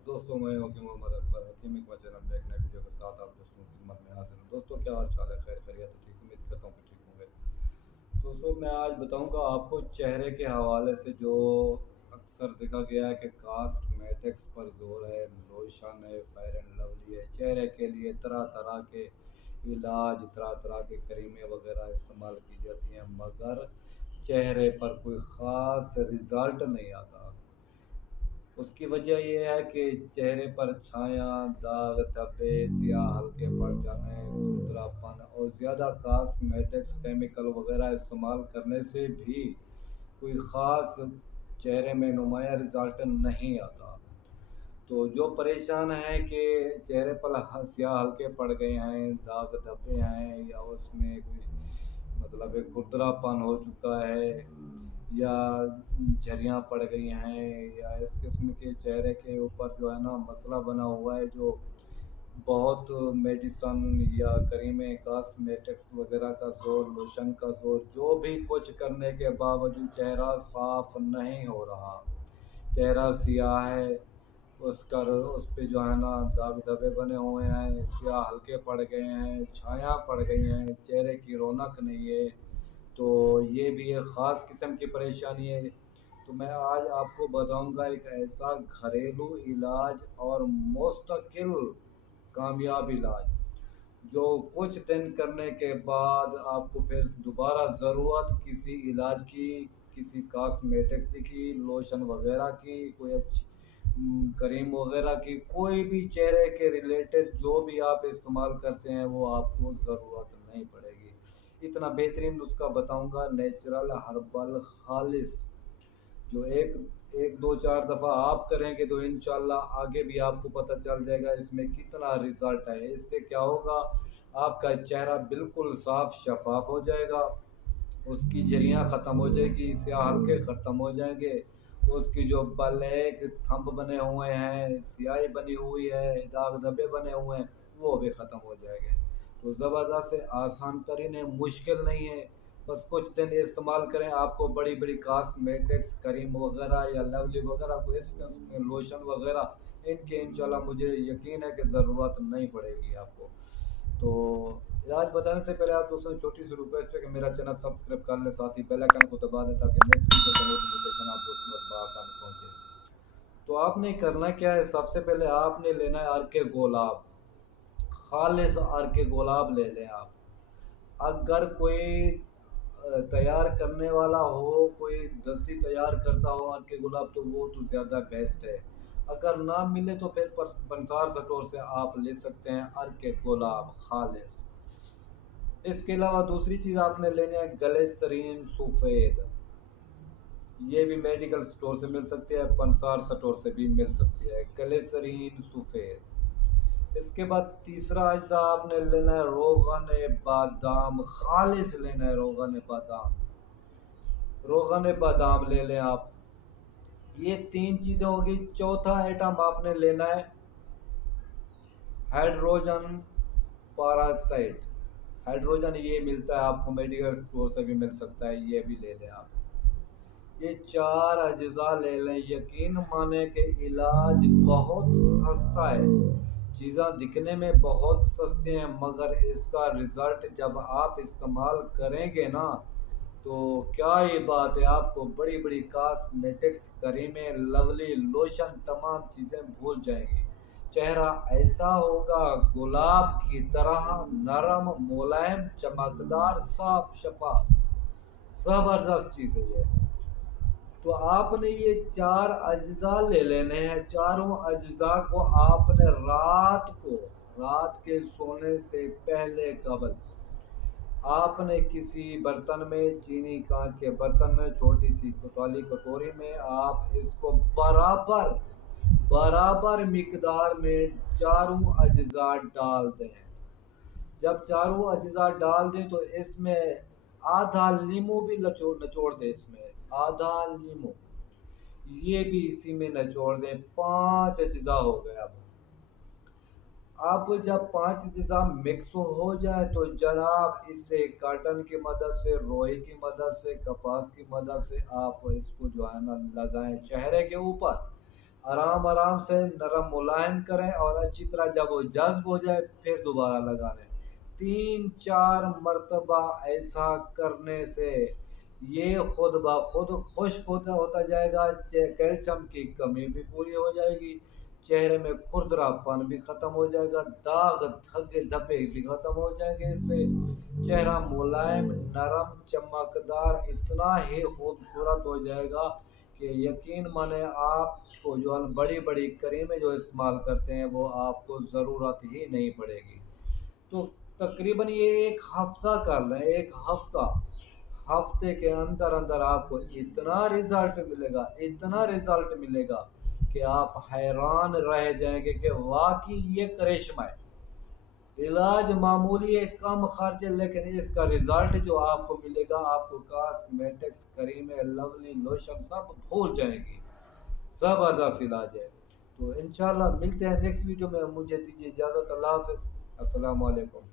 दोस्तों मैं वकील मोहम्मद अकबर हकीम इकबा चैनल में एक नए वीडियो के साथ आप दोस्तों की खिदमत में हाजिर हूँ। दोस्तों क्या हाल चाल है? खैर खैरियत है? ठीक, उम्मीद करता हूँ कि ठीक होंगे। दोस्तों मैं आज बताऊंगा आपको चेहरे के हवाले से जो अक्सर देखा गया है कि कॉस्मेटिक्स पर जोर है, लोशन है, फेयर एंड लवली है, चेहरे के लिए तरह तरह के इलाज, तरह तरह के क्रीमें वगैरह इस्तेमाल की जाती हैं, मगर चेहरे पर कोई ख़ास रिजल्ट नहीं आता। उसकी वजह ये है कि चेहरे पर छाया, दाग, धब्बे, सियाह हल्के पड़ जाने, खुरदरापन और ज़्यादा कॉस्मेटिक्स केमिकल वगैरह इस्तेमाल करने से भी कोई ख़ास चेहरे में नुमाया रिजल्ट नहीं आता। तो जो परेशान है कि चेहरे पर सियाह हल्के पड़ गए हैं, दाग धब्बे हैं, या उसमें कोई मतलब एक खुरदरापन हो चुका है, या झरियाँ पड़ गई हैं, या इस किस्म के चेहरे के ऊपर जो है ना मसला बना हुआ है, जो बहुत मेडिसन या करीमें, कॉस्मेटिक्स वगैरह का जोर, लोशन का जोर, जो भी कुछ करने के बावजूद चेहरा साफ नहीं हो रहा। चेहरा सियाह है, उस पे जो है ना दाग धब्बे बने हुए हैं, सियाह हल्के पड़ गए हैं, छाया पड़ गई हैं, चेहरे की रौनक नहीं है। तो ये भी एक ख़ास किस्म की परेशानी है। तो मैं आज आपको बताऊंगा एक ऐसा घरेलू इलाज और मुस्तकिल कामयाब इलाज, जो कुछ दिन करने के बाद आपको फिर दोबारा ज़रूरत किसी इलाज की, किसी कॉस्मेटिक्स की, लोशन वगैरह की, कोई अच्छी क्रीम वगैरह की, कोई भी चेहरे के रिलेटेड जो भी आप इस्तेमाल करते हैं वो आपको ज़रूरत नहीं पड़ेगी। इतना बेहतरीन नुस्खा बताऊंगा, नेचुरल हर्बल खालिस, जो एक दो चार दफ़ा आप करेंगे तो इंशाल्लाह आगे भी आपको पता चल जाएगा इसमें कितना रिजल्ट है। इससे क्या होगा, आपका चेहरा बिल्कुल साफ शफाफ हो जाएगा, उसकी झुर्रियाँ ख़त्म हो जाएगी, स्याह हल्के ख़त्म हो जाएंगे, उसकी जो ब्लैक थंब बने हुए हैं, स्याही बनी हुई है, दाग धब्बे बने हुए हैं, वो भी ख़त्म हो जाएंगे। तो ज़बरदस्त है, आसान तरीन है, मुश्किल नहीं है। बस कुछ दिन इस्तेमाल करें, आपको बड़ी बड़ी कॉस्मेटिक्स क्रीम वगैरह या लवली वगैरह को इस लोशन वगैरह इनके इंशाल्लाह मुझे यकीन है कि ज़रूरत नहीं पड़ेगी आपको। तो इलाज बताने से पहले आप दोस्तों छोटी सी रिक्वेस्ट है कि मेरा चैनल सब्सक्राइब कर ले, साथ ही बेल आइकन को दबा दें ताकि नेक्स्ट वीडियो का नोटिफिकेशन आप दोस्तों तक बआसानी पहुंचे। तो आपने करना क्या है, सबसे पहले आपने लेना है अर्क गुलाब, खालिस अर्क गुलाब ले लें आप। अगर कोई तैयार करने वाला हो, कोई दस्ती तैयार करता हो अर्क गुलाब, तो वो तो ज़्यादा बेस्ट है। अगर ना मिले तो फिर पंसार स्टोर से आप ले सकते हैं अर्क गुलाब खालिस। इसके अलावा दूसरी चीज़ आपने लेनी है ग्लिसरीन सफ़ेद, ये भी मेडिकल स्टोर से मिल सकती है, पंसार स्टोर से भी मिल सकती है ग्लिसरीन सफ़ेद। इसके बाद तीसरा अज्जा आपने लेना है रोगन बादाम, खालिस लेना है रोगन बादाम, रोगन बादाम ले लें आप। ये तीन चीज़ें होगी। चौथा आइटम आपने लेना है हाइड्रोजन पारासाइट, हाइड्रोजन ये मिलता है आपको मेडिकल स्टोर से भी मिल सकता है, ये भी ले लें आप। ये चार अज्जा ले लें, यकीन माने कि इलाज बहुत सस्ता है। चीज़ें दिखने में बहुत सस्ती हैं, मगर इसका रिज़ल्ट जब आप इस्तेमाल करेंगे ना, तो क्या ये बात है, आपको बड़ी बड़ी कॉस्मेटिक्स क्रीमें, लवली लोशन, तमाम चीज़ें भूल जाएंगी। चेहरा ऐसा होगा गुलाब की तरह, नरम, मुलायम, चमकदार, साफ शफाफ, ज़बरदस्त चीज़ है ये। तो आपने ये चार अज्जा ले लेने हैं। चारों अज्जा को आपने रात के सोने से पहले कबल आपने किसी बर्तन में, चीनी कांच के बर्तन में, छोटी सी वाली कटोरी में आप इसको बराबर बराबर मिकदार में चारों अज्जा डाल दें। जब चारों अज्जा डाल दें तो इसमें आधा नींबू भी नचोड़ दें, इसमें आधा नींबू ये भी इसी में निचोड़ दें। पांच अज्जा हो गए। अब जब पांच अज्जा मिक्स हो जाए तो जनाब इसे काटन की मदद से, रोई की मदद से, कपास की मदद से आप इसको जो है ना लगाएं चेहरे के ऊपर। آرام آرام سے نرم ملائم کریں اور اچھی طرح جب وہ جذب ہو جائے پھر دوبارہ لگا لیں۔ 3 4 مرتبہ ایسا کرنے سے یہ خود بخود خشک ہوتا جائے گا، کیلشیم کی کمی بھی پوری ہو جائے گی، چہرے میں کھردرا پن بھی ختم ہو جائے گا، داغ دھگے دھبے بھی ختم ہو جائیں گے، اس سے چہرہ ملائم نرم چمکدار اتنا ہی خوبصورت ہو جائے گا کہ یقین مانے آپ کو جو ہے بڑی بڑی کریمیں جو استعمال کرتے ہیں وہ آپ کو ضرورت ہی نہیں پڑے گی۔ تو تقریباً یہ ایک ہفتہ کر لیں، ایک ہفتے کے اندر اندر آپ کو اتنا رزلٹ ملے گا، اتنا رزلٹ ملے گا کہ آپ حیران رہ جائیں گے کہ واقعی یہ کرشمہ ہے۔ علاج معمولی ہے، کم خرچ ہے، لیکن اس کا رزلٹ جو آپ کو ملے گا، آپ کو کاسمیٹکس کریمیں لولی لوشن سب بھول جائیں گی، زبردست علاج ہے۔ تو انشاءاللہ ملتے ہیں نیکسٹ ویڈیو میں، مجھے دیجیے اجازت، اللہ حافظ، السلام علیکم۔